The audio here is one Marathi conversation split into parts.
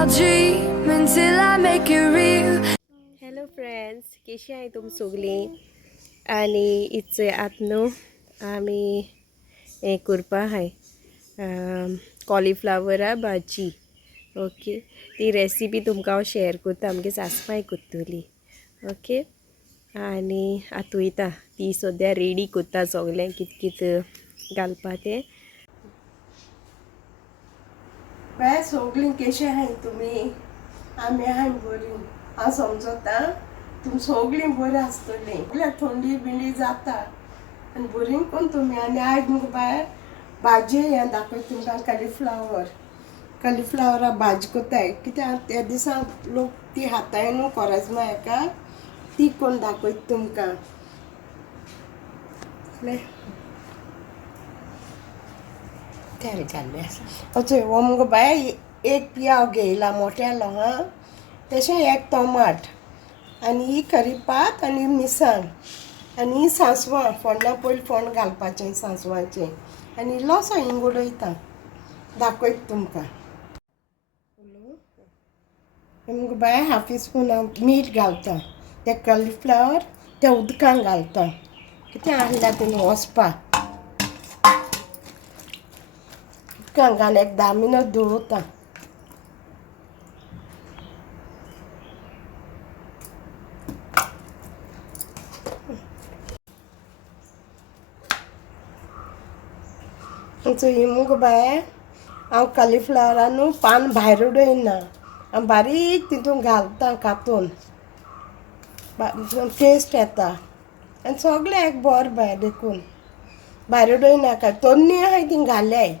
I'll dream until I make it real. Hello friends, कशी आहे तुम सगळी? आणि इथे आत न्हू आमी हे करपा हाय कॉलीफ्लावरा भाजी. ओके, ती रेसिपी तुमकां हांव शेअर करता. आमगे सासपाय करतली. ओके, आनी आतुयता ती सद्या रेडी करता सगलें कित कित घालपा तें. बाय सगलीं कशें आहाय तुमी? आमी आहाय बरीं. हांव समजता तुम सगलीं बरीं आसतलीं. म्हळ्यार थंडी बिंडी जाता आनी बरीं कोण तुमी. आनी आयज मुगो बाय भाजी हें दाखयता तुमकां कॉलीफ्लावरा भाजी कोत्ताय. कित्याक त्या दिसा लोक ती हाताय न्हू कोराजमा हेका, ती कोण दाखयता तुमकां. तेल घाल्ले अचय हो मुगो बाय एक पियाव घेयला मोठ्यालो हां. तशें एक टोमाट आनी ही करीपात आनी मिरसांग आनी ही सांसवां फोण्णां पयलीं फोण्ण घालपाचें सांसवांचें आनी इल्लोसो हिंग उडयता. दाखयता तुमकां. मुगो बाय हाफ टिस्पून हांव मीठ घालता. ते कॉलीफ्लावर ते उदकान घालता कित्याक आहल्यार तितून वचपाक. उदकान घालन एक 10 मिनट दवरता. ही मुगो बाय हांव कॉलीफ्लावरान पान भायर उडयना. हांव बारीक तितून घालता कातून. टेस्ट येता आनी सगळें एक बोर बाय देखून भायर उडयनाका. तोन्नी आहाय ती घाल्याय.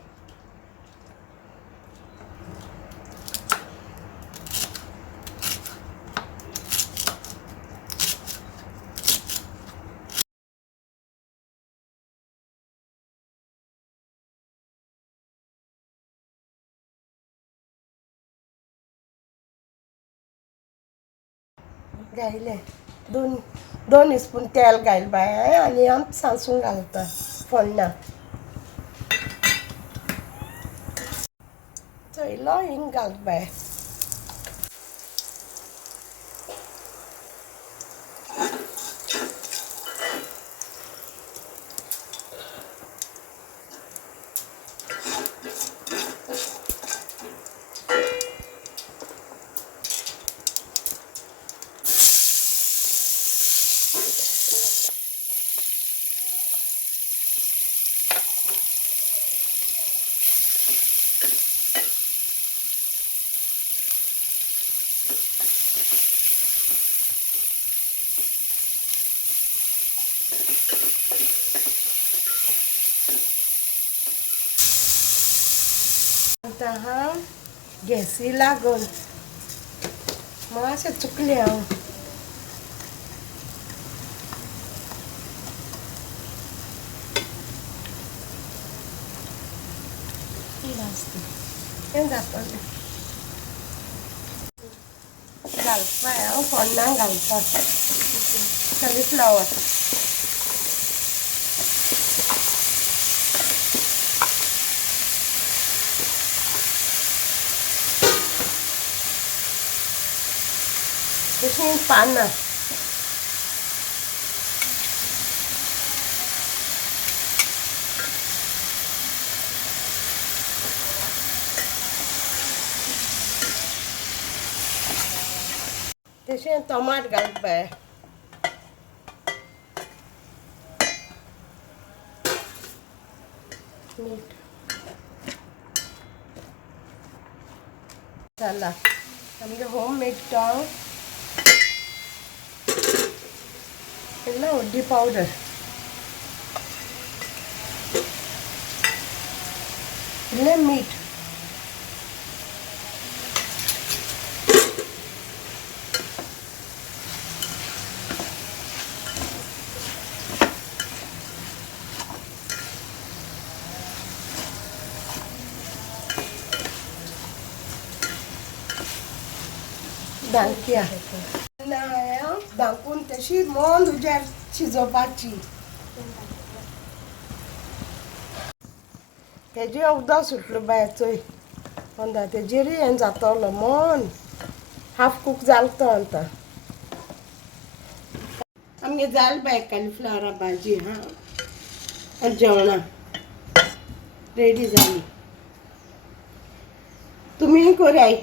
घायले दोन स्पून तेल घायल बाय आनी हांव सांसून घालता फोण्णां. इल्लो हिंग घाल बाय. आतां हांव गॅसी लागून मातशें चुकलें हांव. तें जातलें घालपा हांव फोण्णां घालता कॉलीफ्लावर. तशीं पानां तशें टोमाट घाल बाय. मीठ जाला आमगे होम मेड टॉंग इल्लो हळदी पावडर इल्लें मीठ धांकया धांकून तशी मंद उज्यार शिजोवपाची. हेजे उदक सुटलो बाय चोय अंदा तेजेर हें जातलो मन हाफ कुक जाल तो अंता आमगे जाल बाय कॉलीफ्लावर भाजी हाँ जेवणा रेडी जाली तुम्ही कराय